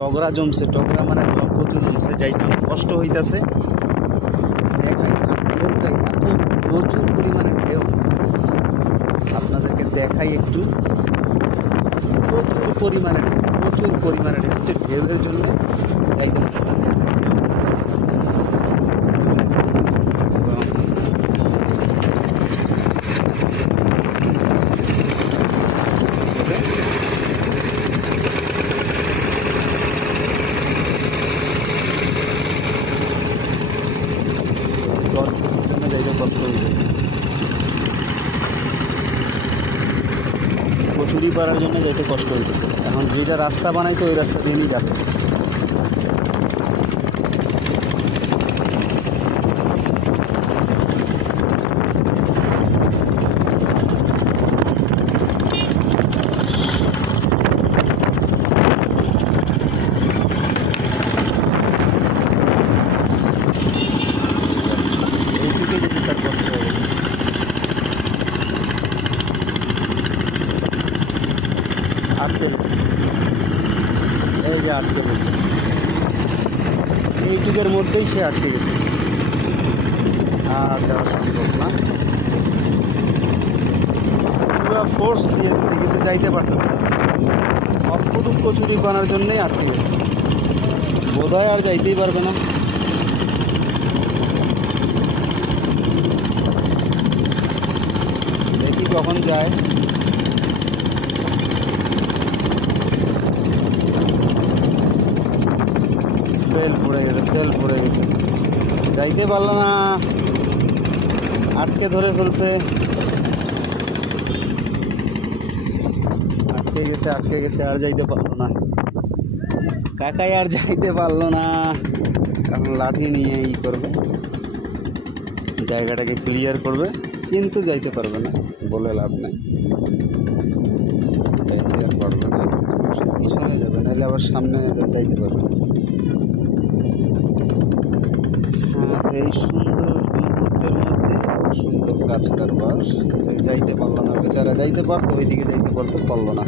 টগরা জমছে, টগরা মানে জল প্রচুর জমছে, যাইতে কষ্ট হইতাছে। দেখাই ঢেউটাই এত প্রচুর পরিমাণে ঢেউ, আপনাদেরকে দেখাই একটু। প্রচুর পরিমাণে ঢেউ, প্রচুর পরিমাণে ঢেউ, ঢেউয়ের জন্য যাইতে পারতেছে না। কচুরি পাড়ার জন্য যাইতে কষ্ট হইতেছে। এখন যেটা রাস্তা বানাইছে ওই রাস্তা দিয়ে নিয়ে যাবে। এইদিকে যদি তার কষ্ট হবে, আটকে গেছে, এই যে আটকে গেছে, এইটুকের মধ্যেই সে আটকে গেছে, আর যাওয়া সম্ভব না। পুরো ফোর্স দিয়ে দিচ্ছে কিন্তু যাইতে পারতেছে না। অল্পটুক কচুরি বানার জন্যই আটকে গেছে, বোধহয় আর যাইতেই পারবে না। দেখি কখন যায়। ফেল পড়ে গেছে, ফেল পড়ে গেছে, যাইতে পারলো না, আটকে ধরে ফেলছে, আটকে গেছে, আটকে গেছে, আর যাইতে পারলো না। কাকাই আর যাইতে পারলো না। এখন লাঠি নিয়ে করবে, জায়গাটাকে ক্লিয়ার করবে, কিন্তু যাইতে পারবে না, বলে লাভ নাই। যাইতে আর পারবে না, পিছনে যাবে, নাহলে আবার সামনে যাইতে পারবে না। এই সুন্দর মুহূর্তের মধ্যে সুন্দর কাজ কারবার, যাইতে পারলো না বেচারা। যাইতে পারতো, ওইদিকে যাইতে পারতো, পারলো না।